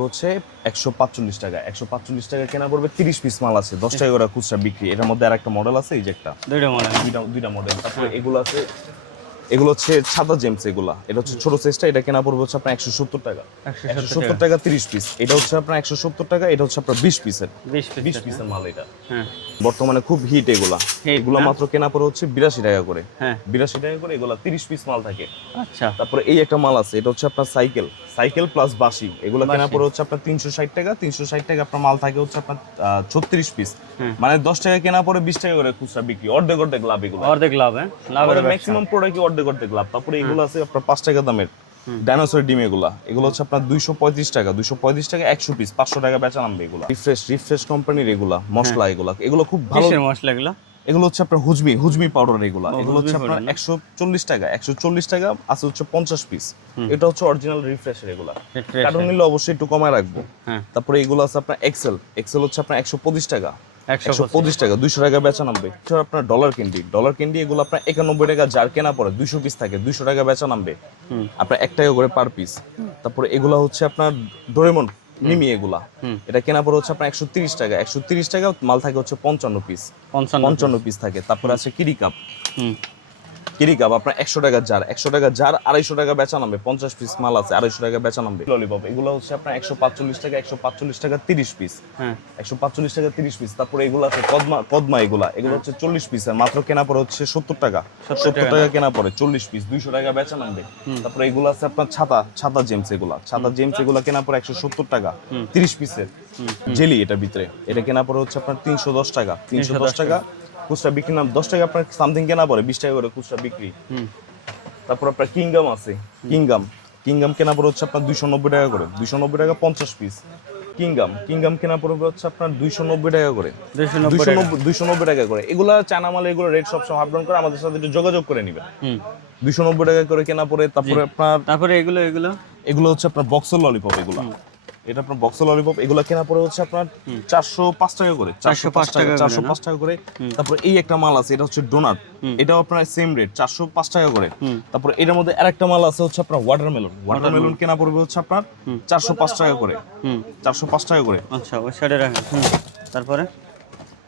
পড়বে হচ্ছে 145 টাকা। 145 টাকা কেনা পড়বে, 30 পিস মাল আছে, 10 টাকা করে খুচরা বিক্রি। এটার মধ্যে আরেকটা মডেল আছে, এই যে একটা দুইটা মডেল। তারপরে এগুলো আছে, এগুলো হচ্ছে সাদা জেমস। এগুলা এটা হচ্ছে ছোট সাইজটা, এটা কেনা পড়বে হচ্ছে আপনার 170 টাকা। 170 টাকা 30 পিস। এটা হচ্ছে আপনার 170 টাকা, এটা হচ্ছে আপনার 20 পিসের 20 পিসের মাল এটা। বর্তমানে খুব হিট এগুলা। এগুলা মাত্র কেনা পড়ে হচ্ছে 82 টাকা করে। 82 টাকা করে এগুলা 30 পিস মাল থাকে। আচ্ছা, তারপরে এই একটা মাল আছে, এটা হচ্ছে আপনার সাইকেল প্লাস বাসি। এগুলা কেনা পড়ে হচ্ছে আপনার 360 টাকা। 360 টাকা আপনার মাল থাকে হচ্ছে আপনার 36 পিস। মানে 10 টাকা কেনা পড়ে 20 টাকা করে খুচরা বিক্রি। অর্ধেক লাভ এগুলো। অর্ধেক লাভ, লাভের ম্যাক্সিমাম প্রোডাক্টই অর্ধেক লাভ। তারপরে এগুলো আছে আপনার 5 টাকা দামের ডাইনোসর ডিম। এগুলো হচ্ছে আপনার 235 টাকা। 235 টাকা 100 পিস, 500 টাকা বেচা নামবে এগুলো। রিফ্রেশ কোম্পানির এগুলা মশলা। এগুলো খুব ভালো মশলা। এগুলো হচ্ছে আপনার হুজমি পাউডার। এগুলো হচ্ছে আপনার 140 টাকা। 140 টাকা আছে হচ্ছে 50 পিস। এটা হচ্ছে অরিজিনাল রিফ্রেশের। এগুলো কার্টন নিলে অবশ্যই একটু কমায় রাখবো। তারপরে এগুলো আছে আপনার এক্সেল হচ্ছে আপনার 125 টাকা। 125 টাকা, 200 টাকা বেচা নামবে। আপনার ডলার ক্যান্ডি এগুলো আপনার 91 টাকা জার কেনা পড়ে, 200 পিস থাকে, 200 টাকা বেচা নামবে আপনার 1 টাকা করে পার পিস। তারপরে এগুলা হচ্ছে আপনার ডোরেমন মিমি। এটা কেনা পড়ে হচ্ছে আপনার 130 টাকা। 130 টাকা মাল থাকে হচ্ছে 55 পিস থাকে। তারপরে আছে কিরি কাপ আপনার 100 টাকা জার। 100 টাকা জার, 250 টাকা বেচা নামবে। 50 পিস মাল আছে, 250 টাকা বেচা নামবে। ললিপপ এগুলো হচ্ছে আপনার 145 টাকা। 145 টাকা 30 পিস। 145 টাকা 30 পিস। তারপরে এগুলো আছে কদমা। এগুলো হচ্ছে 40 পিসের, মাত্র কেনা পড়ে হচ্ছে 70 টাকা। 70 টাকা কেনা পড়ে, 40 পিস, 200 টাকা বেচা নামবে। তারপরে এগুলো আছে আপনার ছাতা জেমস। এগুলো কেনা পড়ে 170 টাকা 30 পিসের। জেলি এটা ভিতরে, এটা কেনা পড়ে হচ্ছে আপনার 310 টাকা। 310 টাকা খুচরা বিক্রি। নাম 10 টাকা আপনার সামথিং কেনা পড়ে, 20 টাকা করে খুচরা বিক্রি। তারপর আপনার কিংগাম আছে। কিংগাম কেনা পড়ে হচ্ছে আপনার 290 টাকা করে। 290 টাকা 50 পিস। কিংগাম কেনা পড়বে হচ্ছে আপনার 290 টাকা করে। 290 টাকা করে। এগুলা চায়না মাল, এগুলো রেট সবসময় আপ ডাউন করে, আমাদের সাথে একটু যোগাযোগ করে নেবেন। 290 টাকা করে কেনা পড়ে। তারপরে এগুলো হচ্ছে আপনার বক্সের ললিপপ। এটা আপনার বক্সের ললিপপ। এগুলো কেনা পড়ে হচ্ছে আপনার 405 টাকা করে। 405 টাকা করে। তারপর এই একটা মাল আছে, এটা হচ্ছে ডোনাট। এটাও আপনার সেম রেট, 405 টাকা করে। তারপর এটার মধ্যে আরেকটা মাল আছে হচ্ছে আপনার ওয়াটারমেলন কেনা পড়বে হচ্ছে আপনার 405 টাকা করে। 405 টাকা করে। আচ্ছা, ওই সাইডে রাখেন।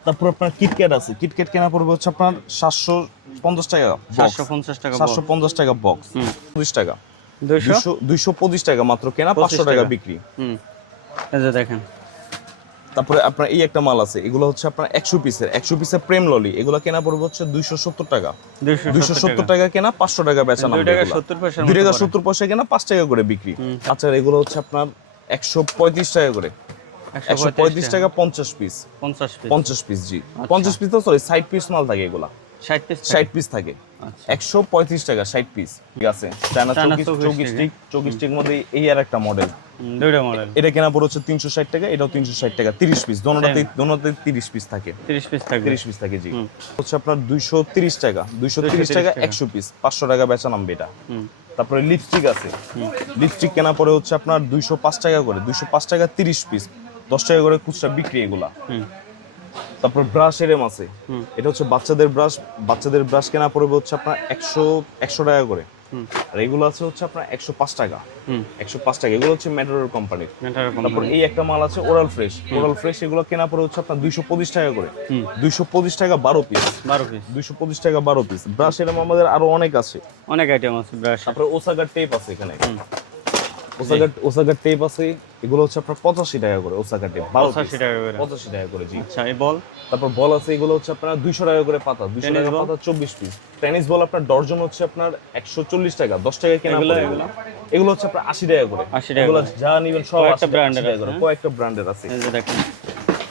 তারপর আপনার কিটক্যাট আছে। কিটক্যাট কেনা পড়বে হচ্ছে আপনার 750 টাকা। 750 টাকা বক্স। 20 টাকা। 225 টাকা মাত্র কেনা, 500 টাকা বিক্রি। এই যে দেখেন। তারপরে আপনার এই একটা মাল আছে, এগুলো হচ্ছে আপনার 100 পিসের প্রেম ললি। এগুলো কেনা পড়বে হচ্ছে 270 টাকা। 270 টাকা কেনা, 500 টাকা বেচা নামবে। 2 টাকা 70 পয়সা কেনা, 5 টাকা করে বিক্রি। আচ্ছা, এগুলো হচ্ছে আপনার 135 টাকা করে। 135 টাকা 50 পিস। 50 পিস জি। 50 পিস তো সরি 60 পিস মাল থাকে। এগুলা 60 পিস থাকে। 135 টাকা 60 পিস। ঠিক আছে। চায়না চৌকি মধ্যে এই আর একটা মডেল। দুইটা মডেল। এটা কেনা পড়ে হচ্ছে 360 টাকা, এটাও 360 টাকা। 30 পিস, দোনোটাতে 30 পিস থাকে। 30 পিস থাকে জি। হচ্ছে আপনার 230 টাকা। 230 টাকা 100 পিস, 500 টাকা বেচা নামবে এটা। তারপরে লিপস্টিক আছে। লিপস্টিক কেনা পড়ে হচ্ছে আপনার 205 টাকা করে। 205 টাকা 30 পিস, 10 টাকা করে খুচরা বিক্রি এগুলা। তারপর ব্রাশ এরম আছে। এটা হচ্ছে বাচ্চাদের ব্রাশ কেনা পড়বে হচ্ছে আপনার 100 টাকা করে। আর এগুলো আছে হচ্ছে আপনার 105 টাকা। 105 টাকা। এগুলো হচ্ছে ম্যাটাডোর কোম্পানির। তারপর এই একটা মাল আছে ওরাল ফ্রেশ। এগুলো কেনা পড়ে হচ্ছে আপনার 225 টাকা করে। 225 টাকা 12 পিস। 225 টাকা 12 পিস। ব্রাশ এরম আমাদের আরো অনেক আছে, অনেক আইটেম আছে ব্রাশ। তারপর ওসাগার টেপ আছে এখানে। ওসাগার টেপ আছে। এগুলো হচ্ছে আপনার 85 টাকা করে। ওসাগার টেপ 85 টাকা করে। 85 টাকা করে জি। আচ্ছা, এই বল। তারপর বল আছে, এগুলো হচ্ছে আপনার 200 টাকা করে পাতা। 200 টাকা পাতা 24 পিস। টেনিস বল আপনার ডর্জন হচ্ছে আপনার 140 টাকা। 10 টাকা কেনা পড়ে এগুলো হচ্ছে আপনার 80 টাকা করে। এগুলো যা নিবেন সব একটা ব্র্যান্ডের আছে, কয়েকটা ব্র্যান্ডের আছে। এই যে দেখেন।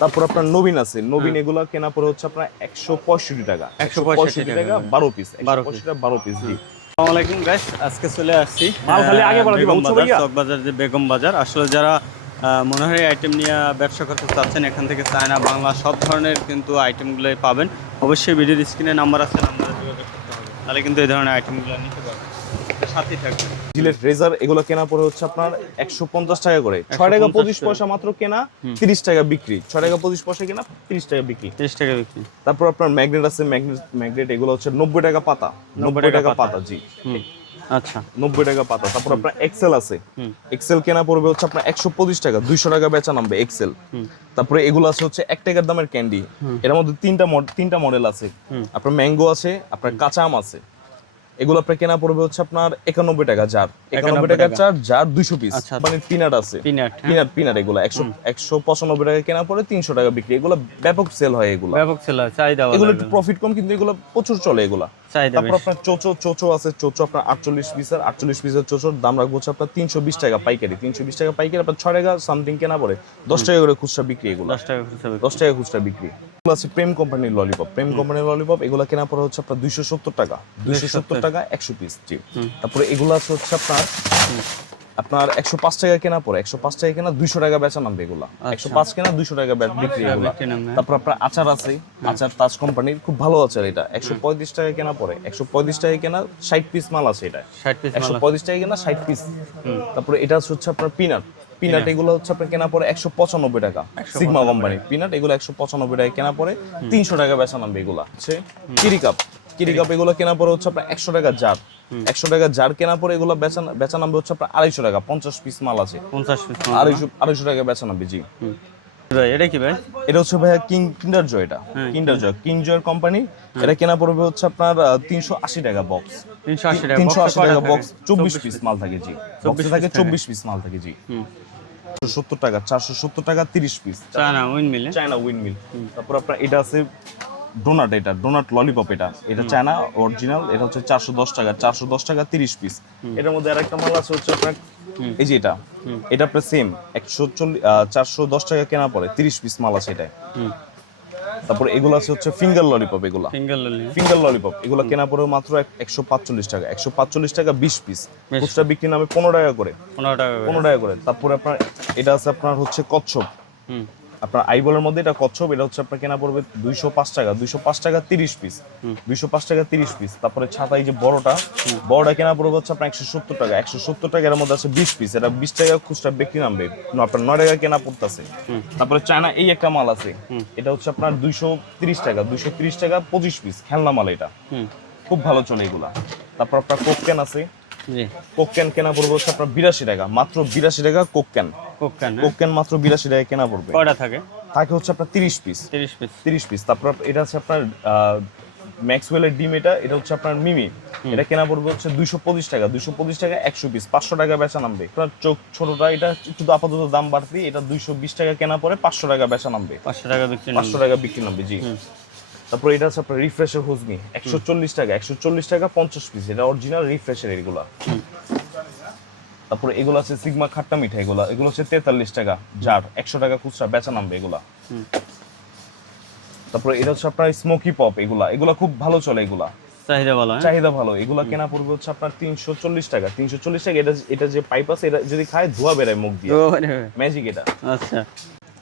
তারপর আপনার নবীন আছে। নবীন এগুলো কেনা পড়ে হচ্ছে আপনার 165 টাকা। 165 টাকা 12 পিস। 165 টাকা 12 পিস জি। আসসালামু আলাইকুম গাইস, আজকে চলে আসছি মাল খালি আগে বলা দিবেন চকবাজার যে বেগম বাজার। আসলে যারা মনোহারি আইটেম নিয়ে ব্যবসা করতে চাচ্ছেন, এখান থেকে চায়না বাংলা সব ধরনের কিন্তু আইটেমগুলোই পাবেন। অবশ্যই ভিডিওর স্ক্রিনে নাম্বার আছে, নাম্বারে যোগাযোগ করতে হবে, তাহলে কিন্তু এই ধরনের আইটেমগুলো নিতে পারবেন। সাথেই থাকবে জিলেট রেজার। এগুলো কেনা পড়ে হচ্ছে আপনার 150 টাকা করে। 6 টাকা 25 পয়সা মাত্র কেনা, 30 টাকা বিক্রি। 6 টাকা 25 পয়সা কেনা, 30 টাকা বিক্রি। 30 টাকা বিক্রি। তারপর আপনার ম্যাগনেট আছে। ম্যাগনেট এগুলো হচ্ছে 90 টাকা পাতা। 90 টাকা পাতা জি। আচ্ছা 90 টাকা পাতা। তারপর আপনার এক্সেল আছে, এক্সেল কেনা পড়বে হচ্ছে আপনার 125 টাকা, 200 টাকা বেচা নামবে এক্সেল। তারপরে এগুলো আছে হচ্ছে 1 টাকার দামের ক্যান্ডি, এর মধ্যে তিনটা মডেল আছে। আপনার ম্যাঙ্গো আছে, আপনার কাঁচা আম আছে। এগুলো আপনার কেনা পড়বে হচ্ছে আপনার 91 টাকা জার, 91 টাকা জার 200 পিস। মানে পিনাট আছে, পিনাট এগুলো 195 টাকা কেনা পড়ে 300 টাকা বিক্রি। এগুলো ব্যাপক সেল হয়, এগুলো ব্যাপক সেল হয়, চাহিদা এগুলো একটু প্রফিট কম, কিন্তু এগুলো প্রচুর চলে এগুলো। তারপর আপনার চোচো আছে, চোচো আপনার 48 পিসের চোচোর দাম রাখবো হচ্ছে আপনার 320 টাকা পাইকারি, 320 টাকা পাইকারি। আপনার 6 টাকা সামথিং কেনা পড়ে, 10 টাকা করে খুচরা বিক্রি। এগুলো 10 টাকা খুচরা বিক্রি। এগুলো আছে প্রেম কোম্পানির ললিপপ, প্রেম কোম্পানির ললিপপ। এগুলো কেনা পড়ে হচ্ছে আপনার 270 টাকা, 270 টাকা 100 পিস। জি। তারপরে এগুলো আছে হচ্ছে আপনার 105 টাকা কেনা পড়ে, 105 টাকা কেনা, 200 টাকা বেচা নামবে এগুলা। 105 কেনা, 200 টাকা বিক্রি এগুলা। তারপর আপনার আচার আছে, আচার তাজ কোম্পানির খুব ভালো আচার। এটা 135 টাকা কেনা পড়ে, 135 টাকা কেনা, 60 পিস মাল আছে। এটা 135 টাকা কেনা, 60 পিস। তারপরে এটা হচ্ছে আপনার পিনাট এগুলো হচ্ছে আপনার কেনা পড়ে 195 টাকা, সিগমা কোম্পানি পিনাট। এগুলো 195 টাকা কেনা পড়ে, 300 টাকা বেচা নামবে এগুলা। হচ্ছে কিরিকাপ এগুলো কেনা পড়ে হচ্ছে আপনার 100 টাকা জার, 100 টাকা জার কেনা পড়ে এগুলো বেচা নামবে হচ্ছে আপনার 250 টাকা, 50 পিস মাল আছে, 250 টাকা বেচা নামবে। জি ভাই, এটা কি ভাই? এটা হচ্ছে ভাইয়া কিন্ডার জয়। এটা কিং জয়ের কোম্পানি। এটা কেনা পড়বে হচ্ছে আপনার 380 টাকা বক্স, 380 টাকা বক্স, 24 পিস মাল থাকে। জি, বক্সে থাকে 24 পিস মাল থাকে। জি, 470 টাকা, 470 টাকা 30 পিস, চায়না উইন্ডমিল। তারপর আপনার এটা আছে ডোনাট ললিপপ। এটা চায়না অরিজিনাল। এটা হচ্ছে 410 টাকা, 410 টাকা 30 পিস। এটার মধ্যে আরেকটা মাল আছে হচ্ছে আপনার এই যে এটা আপনার সেম 410 টাকা কেনা পড়ে, 30 পিস মাল আছে এটা। তারপর এগুলো আছে হচ্ছে ফিঙ্গার ললিপপ। ফিঙ্গার ললিপপ এগুলো কেনা পড়ে মাত্র 145 টাকা, 145 টাকা 20 পিস। খুচরা বিক্রি নামে 15 টাকা করে, 15 টাকা করে। তারপরে আপনার এটা আছে আপনার হচ্ছে কচ্ছপ। আপনার আইবলের মধ্যে এটা কচ্ছপ। এটা হচ্ছে আপনার কেনা পড়বে 205 টাকা, 205 টাকা 30 পিস, 205 টাকা 30 পিস। তারপরে ছাতা এই যে বড়টা কেনা পড়বে হচ্ছে আপনার 170 টাকা, 170 টাকা। এর মধ্যে আছে 20 পিস। এটা 20 টাকা খুচরা বিক্রি নামবে, আপনার 9 টাকা কেনা পড়তেছে। তারপরে চায়না এই একটা মাল আছে, এটা হচ্ছে আপনার 230 টাকা, 230 টাকা 25 পিস, খেলনা মাল। এটা খুব ভালো চলে এগুলা। তারপর আপনার কোকক্যান আছে, কোকক্যান কেনা পড়বে হচ্ছে আপনার 82 টাকা, মাত্র 82 টাকা কোকক্যান মাত্র 82 টাকা কেনা পড়বে। কয়টা থাকে হচ্ছে আপনার 30 পিস। তারপর এটা হচ্ছে আপনার ম্যাক্সওয়েলের ডিম। এটা হচ্ছে আপনার মিমি। এটা কেনা পড়বে হচ্ছে 225 টাকা, 225 টাকা 100 পিস, 500 টাকা বেচা নামবে। আপনার চোখ ছোটটা, এটা একটু আপাতত দাম বাড়তি। এটা 220 টাকা কেনা পড়ে, 500 টাকা বেচা নামবে, 500 টাকা বিক্রি নামবে। জি। তারপর এটা হচ্ছে আপনার রিফ্রেশের হুজমি, 140 টাকা, 140 টাকা 50 পিস। এটা অরিজিনাল রিফ্রেশের এগুলা। তারপরে এগুলো আছে সিগমা খাট্টা মিঠা। এগুলো হচ্ছে 43 টাকা জার, 100 টাকা খুচরা বেচা নামবে এগুলা। তারপরে এটা হচ্ছে আপনার স্মোকি পপ। এগুলা খুব ভালো চলে, এগুলা চাহিদা ভালো। এগুলা কেনা পড়বে হচ্ছে আপনার 340 টাকা, 340 টাকা। এটা যে পাইপ আছে, এটা যদি খায় ধোয়া বেরোয় মুখ দিয়ে, ম্যাজিক এটা। আচ্ছা,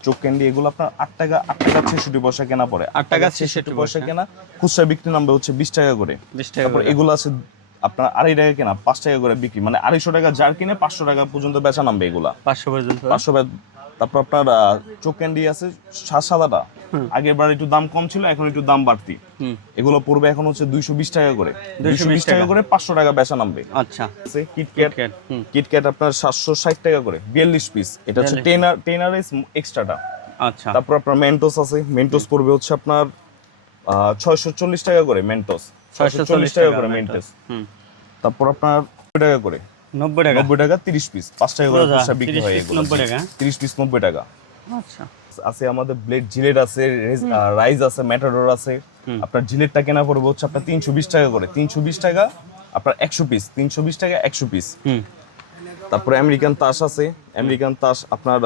চোখ ক্যান্ডি এগুলো আপনার 8 টাকা 66 পয়সা কেনা পড়ে, 8 টাকা 66 পয়সা কেনা, খুচরা বিক্রি নামবে হচ্ছে 20 টাকা করে। তারপর এগুলো আছে আপনার 2.5 টাকা কেনা, 5 টাকা করে বিক্রি, মানে 250 টাকা জার কিনে 500 টাকা পর্যন্ত বেচা নামবে এগুলা, 500 পর্যন্ত। তারপর আপনার চোখ ক্যান্ডি আছে সাদাটা, আগের বার একটু দাম কম ছিল, এখন একটু দাম বাড়তি। এগুলো পড়বে এখন হচ্ছে 220 টাকা করে, 220 টাকা করে 500 টাকা বেচা নামবে। আচ্ছা, কিটক্যাট আপনার 760 টাকা করে, 42 পিস। এটা হচ্ছে টেনার এক্সট্রাটা। আচ্ছা, তারপর আপনার মেন্টোস আছে, মেন্টোস পড়বে হচ্ছে আপনার 640 টাকা করে, মেন্টোস 640 টাকা করে মেন্টোস। তারপর আপনার 90 টাকা করে, 90 টাকা 30 পিস, 5 টাকা করে খুচরা বিক্রি হয় এগুলো, 30 পিস 90 টাকা। আচ্ছা, আছে আমাদের ব্লেড, জিলেট আছে, রাইজ আছে, ম্যাটাডোর আছে। আপনার জিলেটটা কেনা পড়বে হচ্ছে আপনার 320 টাকা করে, 320 টাকা আপনার 100 পিস, 320 টাকা 100 পিস। তারপরে আমেরিকান তাস আছে, আমেরিকান তাস আপনার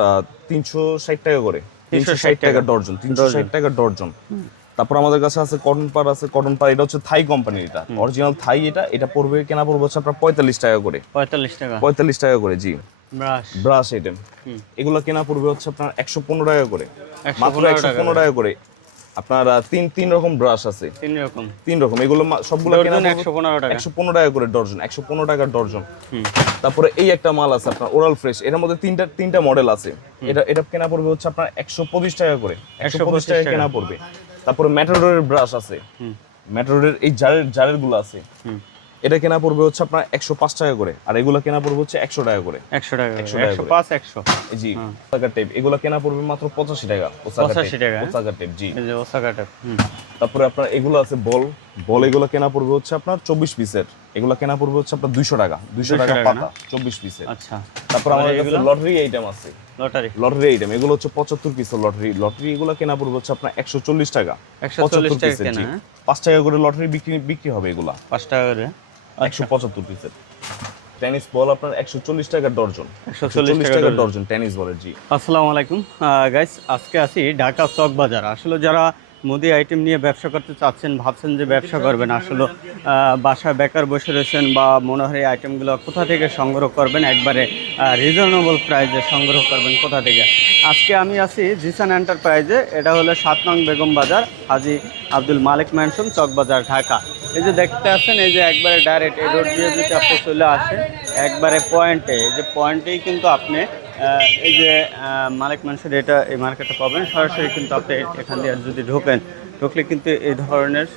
360 টাকা করে, 360 টাকা ডর্জন, 360 টাকা ডর্জন। তারপর আমাদের কাছে আছে কটন পার আছে, কটন পার। এটা হচ্ছে থাই কোম্পানি, এটা অরিজিনাল থাই। এটা পড়বে কেনা পড়বে হচ্ছে আপনার 45 টাকা করে, 45 টাকা করে। জি, ব্রাশ আইটেম এগুলো কেনা পড়বে হচ্ছে আপনার 115 টাকা করে, মাত্র 115 টাকা করে। আপনার তিন রকম ব্রাশ আছে, তিন রকম। এগুলো সবগুলো কেনা 115 টাকা করে ডর্জন, 115 টাকা ডর্জন। তারপরে এই একটা মাল আছে আপনার ওরাল ফ্রেশ। এর মধ্যে তিনটা মডেল আছে। এটা কেনা পড়বে হচ্ছে আপনার 125 টাকা করে, 125 টাকা কেনা পড়বে। তারপরে ম্যাটাডোরের ব্রাশ আছে, ম্যাটাডোরের এই জারের গুলো আছে। এটা কেনা পড়বে হচ্ছে আপনার 105 টাকা করে, আর এগুলো কেনা পড়বে হচ্ছে 100 টাকা করে। 100 টাকা, 105 100 জি। ওসাকা টেপ এগুলো কেনা পড়বে মাত্র 85 টাকা। 85 টাকা ওসাকা টেপ জি। এই যে ওসাকা টেপ। তারপরে আপনার এগুলো আছে বল এগুলো কেনা পড়বে হচ্ছে আপনার 24 পিসের, এগুলো কেনা পড়বে হচ্ছে আপনার 200 টাকা। 200 টাকা পাতা 24 পিসের। আচ্ছা। তারপর আমাদের কাছে লটারি আইটেম আছে। লটারি আইটেম এগুলো হচ্ছে 75 পিসের লটারি এগুলো কেনা পড়বে হচ্ছে আপনার 140 টাকা। 140 টাকা কেনা। 5 টাকা করে লটারি বিক্রি হবে এগুলা। 5 টাকা করে 175 পিসের। টেনিস বল আপনার 140 টাকা ডর্জন। 140 টাকা ডর্জন টেনিস বলের জি। আসসালামু আলাইকুম গাইস, আজকে আছি ঢাকা চক বাজার। আসলে যারা মুদি আইটেম নিয়ে ব্যবসা করতে চাচ্ছেন, ভাবছেন যে ব্যবসা করবেন, আসলে বাসায় বেকার বসে রয়েছেন বা মনে হয় এই আইটেমগুলো কোথা থেকে সংগ্রহ করবেন, একবারে রিজনেবল প্রাইসে সংগ্রহ করবেন কোথা থেকে। আজকে আমি আছি জিসান এন্টারপ্রাইজে, এটা হলো 7 নং বেগম বাজার, হাজী আব্দুল মালিক ম্যানশন, চক বাজার, ঢাকা। এই যে দেখতে আছেন, এই যে একবারে ডাইরেক্ট এই রোড দিয়ে যদি আপনি চলে আসেন একবারে পয়েন্টে, এই যে পয়েন্টেই কিন্তু আপনি এই যে মালিক ম্যানশন এটা এই মার্কেটটা পাবেন। সরাসরি কিন্তু আপনি এখান দিয়ে যদি ঢুকলে কিন্তু এই ধরনের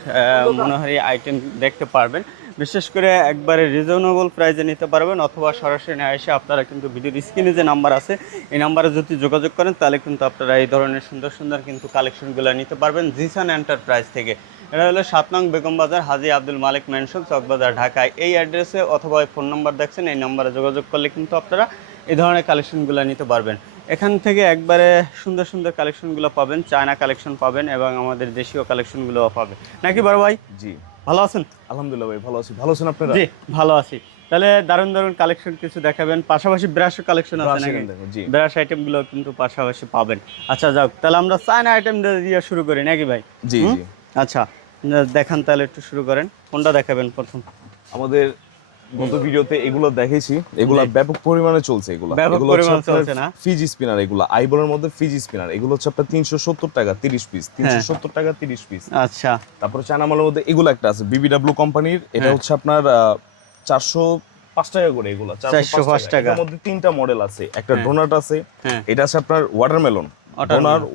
মনে হয় আইটেম দেখতে পারবেন। বিশেষ করে একবারে রিজনেবল প্রাইসে নিতে পারবেন, অথবা সরাসরি এসে আপনারা কিন্তু ভিডিওর স্ক্রিনে যে নাম্বার আছে এই নাম্বারে যদি যোগাযোগ করেন তাহলে কিন্তু আপনারা এই ধরনের সুন্দর সুন্দর কিন্তু কালেকশনগুলো নিতে পারবেন জিসান এন্টারপ্রাইজ থেকে। এটা হলো 7 নং বেগম বাজার, হাজী আব্দুল মালিক ম্যানশন, চকবাজার, ঢাকায়। এই অ্যাড্রেসে অথবা ফোন নাম্বার দেখছেন এই নাম্বারে যোগাযোগ করলে কিন্তু আপনারা এই ধরনের কালেকশনগুলো নিতে পারবেন। এখান থেকে একবারে সুন্দর সুন্দর কালেকশনগুলো পাবেন, চায়না কালেকশন পাবেন এবং আমাদের দেশীয় কালেকশনগুলোও পাবেন। নাকি বড় ভাই? জি। ভালো আছেন? আলহামদুলিল্লাহ ভাই ভালো আছি। ভালো আছেন আপনারা? জি ভালো আছি। তাহলে দারুণ দারুণ কালেকশন কিছু দেখাবেন, পাশাপাশি ব্রাশও কালেকশন আছে নাকি? জি। ব্রাশ আইটেমগুলো কিন্তু পাশাপাশি পাবেন। আচ্ছা যাও, তাহলে আমরা চায়না আইটেম দিয়ে শুরু করি নাকি ভাই? জি জি। আচ্ছা দেখান, তাহলে একটু শুরু করেন। কোনটা দেখাবেন প্রথম? আমাদের গত ভিডিওতে এগুলো দেখেছি, এগুলো ব্যাপক পরিমাণে চলছে। এগুলো চলছে না? ফিজি স্পিনার, এগুলো আইবলের মধ্যে ফিজি স্পিনার, এগুলো হচ্ছে আপনার 370 টাকা 30 পিস। 370 টাকা 30 পিস। আচ্ছা। তারপর চায়না মালের মধ্যে এগুলো একটা আছে বিবিডব্লিউ কোম্পানির, এটা হচ্ছে আপনার 405 টাকা করে। এগুলো 405 টাকা। এর মধ্যে তিনটা মডেল আছে, একটা ডোনাট আছে, এটা আছে আপনার ওয়াটারমেলন,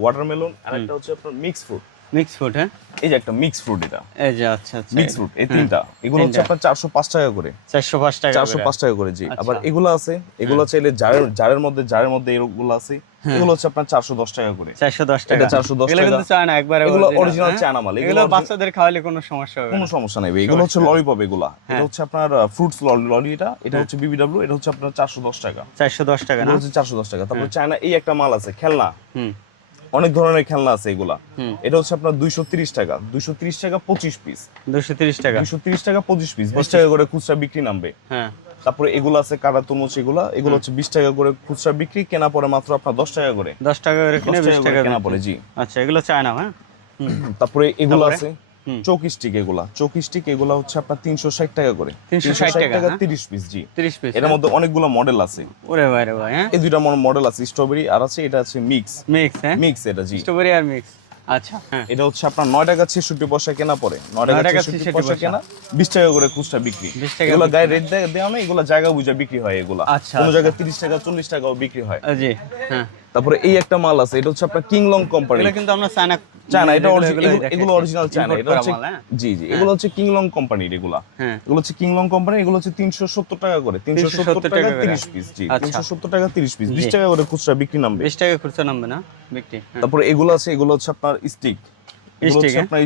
ওয়াটারমেলন, আর একটা হচ্ছে আপনার মিক্স ফ্রুট। মিক্স ফ্রুট, হ্যাঁ, এই যে একটা মিক্স ফ্রুট, এটা এই যে আচ্ছা আচ্ছা মিক্স ফ্রুট, এই তিনটা। এগুলো হচ্ছে আপনার 405 টাকা করে। 405 টাকা করে জি। আবার এগুলো আছে, এগুলো চাইলে জারের মধ্যে এগুলো আছে, এগুলো হচ্ছে আপনার 410 টাকা করে। 410 টাকা। এটা 410 টাকা। এগুলো কিন্তু চায়না, একবারে এগুলো অরিজিনাল চায়না মাল। এগুলো বাচ্চাদের খাওয়ালে কোনো সমস্যা হবে না? কোনো সমস্যা নেই। এগুলো হচ্ছে ললিপপ, এগুলা এটা হচ্ছে আপনার ফ্রুটস ললি, এটা হচ্ছে বিবিডব্লিউ, এটা হচ্ছে আপনার 410 টাকা। 410 টাকা না? এটা হচ্ছে 410 টাকা। তারপর চায়না এই একটা মাল আছে খেলনা, অনেক ধরনের খেলনা আছে এগুলা। এটা হচ্ছে আপনার 230 টাকা। 230 টাকা 25 পিস। 230 টাকা 230 টাকা 25 পিস। 20 টাকা করে খুচরা বিক্রি নামবে। হ্যাঁ। তারপরে এগুলো আছে কাটা তরমুজ, এগুলো হচ্ছে 20 টাকা করে খুচরা বিক্রি, কেনা পড়ে মাত্র আপনার 10 টাকা করে। 10 টাকা করে কিনে 20 টাকা কেনা পড়ে জি। আচ্ছা, এগুলো চায়না, হ্যাঁ। তারপরে এগুলো আছে চোক স্টিক, এগুলা হচ্ছে আপনার 360 টাকা করে। 360 টাকা 30 পিস জি। 30 পিস। এর মধ্যে অনেকগুলো মডেল আছে। ওরে ভাই রে ভাই, হ্যাঁ। এই দুইটা মডেল আছে, স্ট্রবেরি আর আছে এটা আছে মিক্স, হ্যাঁ, মিক্স এটা জি। স্ট্রবেরি আর মিক্স। আচ্ছা, হ্যাঁ। এটা হচ্ছে আপনার 9 টাকা 66 পয়সা কেনা পড়ে। 9 টাকা 66 পয়সা কেনা, 20 টাকা করে খুচরা বিক্রি। এগুলো গায়ে রেট দেওয়া না, এগুলো জায়গা বুঝে বিক্রি হয় এগুলো। কোন জায়গায় 30 টাকা 40 টাকাও বিক্রি হয় জি, হ্যাঁ। তারপরে এই একটা মাল আছে, এটা হচ্ছে আপনার কিংলং কোম্পানি। এগুলো কিন্তু আমরা চায়না, এটা এগুলো অরিজিনাল চায়না। এটা হচ্ছে জি জি, এগুলো হচ্ছে কিংলং কোম্পানির। এগুলো হচ্ছে কিংলং কোম্পানি। এগুলো হচ্ছে 370 টাকা করে। 370 টাকা 30 পিস জি। 370 টাকা 30 পিস, 20 টাকা করে খুচরা বিক্রি নামবে। 20 টাকা খুচরা নামবে না বিক্রি। তারপরে এগুলো আছে, এগুলো হচ্ছে আপনার স্টিক, আপনার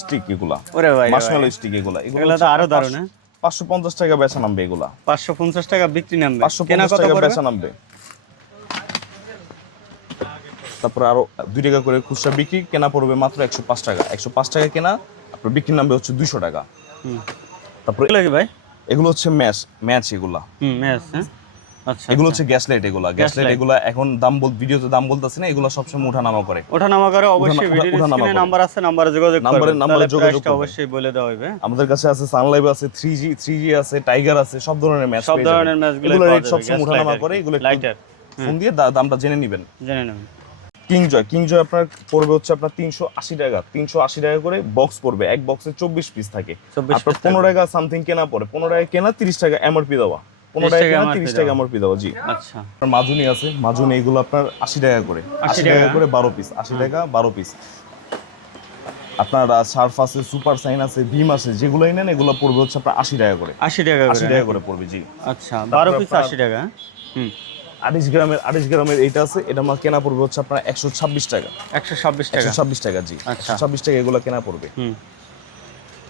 স্টিক এগুলা। ওরে ভাই, মার্শমেলো স্টিক এগুলা। এগুলো তো আরো দারুণ, হ্যাঁ। 550 টাকা বেচা নামবে এগুলা। 550 টাকা বিক্রি নামবে, 550 টাকা বেচা নামবে। তারপরে আরো 2 টাকা করে খুচরা বিক্রি, কেনা পড়বে মাত্র 105 টাকা। 105 টাকা কেনা, আপনার বিক্রি নামবে হচ্ছে 200 টাকা। তারপরে এগুলো কি ভাই? এগুলো হচ্ছে ম্যাচ এগুলা। ম্যাচ, হ্যাঁ। আচ্ছা, এগুলো হচ্ছে গ্যাস লাইট। এগুলা এখন ভিডিওতে দাম বলতাছি না, এগুলো সবসময় ওঠানামা করে। অবশ্যই ভিডিওর স্ক্রিনে নাম্বার আছে, নাম্বারে যোগাযোগ করবেন। নাম্বারে যোগাযোগ অবশ্যই বলে দেওয়া হবে। আমাদের কাছে আছে সানলাইভ আছে, 3G আছে, টাইগার আছে, সব ধরনের ম্যাচ সব ধরনের ম্যাচগুলো এগুলো রেট সবসময় ওঠানামা করে। এগুলো লাইটার ফোন দিয়ে দামটা জেনে নেবেন। কিংজয় আপনার পড়বে হচ্ছে আপনার 380 টাকা। 380 টাকা করে বক্স পড়বে, এক বক্সে 24 পিস থাকে। আপনার 15 টাকা সামথিং কেনা পড়ে। 15 টাকা কেনা, 30 টাকা এমআরপি দেওয়া। 15 টাকা কেনা, 30 টাকা এমআরপি দেওয়া জি। আচ্ছা। মাজুনি আছে, মাজুনি এগুলো আপনার 80 টাকা করে। 80 টাকা করে 12 পিস। 80 টাকা 12 পিস। আপনার সার্ফ আছে, সুপার সাইন আছে, ভীম আছে, যেগুলোই নেন এগুলো পড়বে হচ্ছে আপনার 80 টাকা করে। 80 টাকা 80 টাকা করে পড়বে, জি। আচ্ছা 12 পিস 80 টাকা। 28 গ্রামের এইটা আছে, এটা আমার কেনা পড়বে হচ্ছে আপনার 126 টাকা। 126 টাকা। 126 টাকা, জি। আচ্ছা। 126 টাকা এগুলো কেনা পড়বে।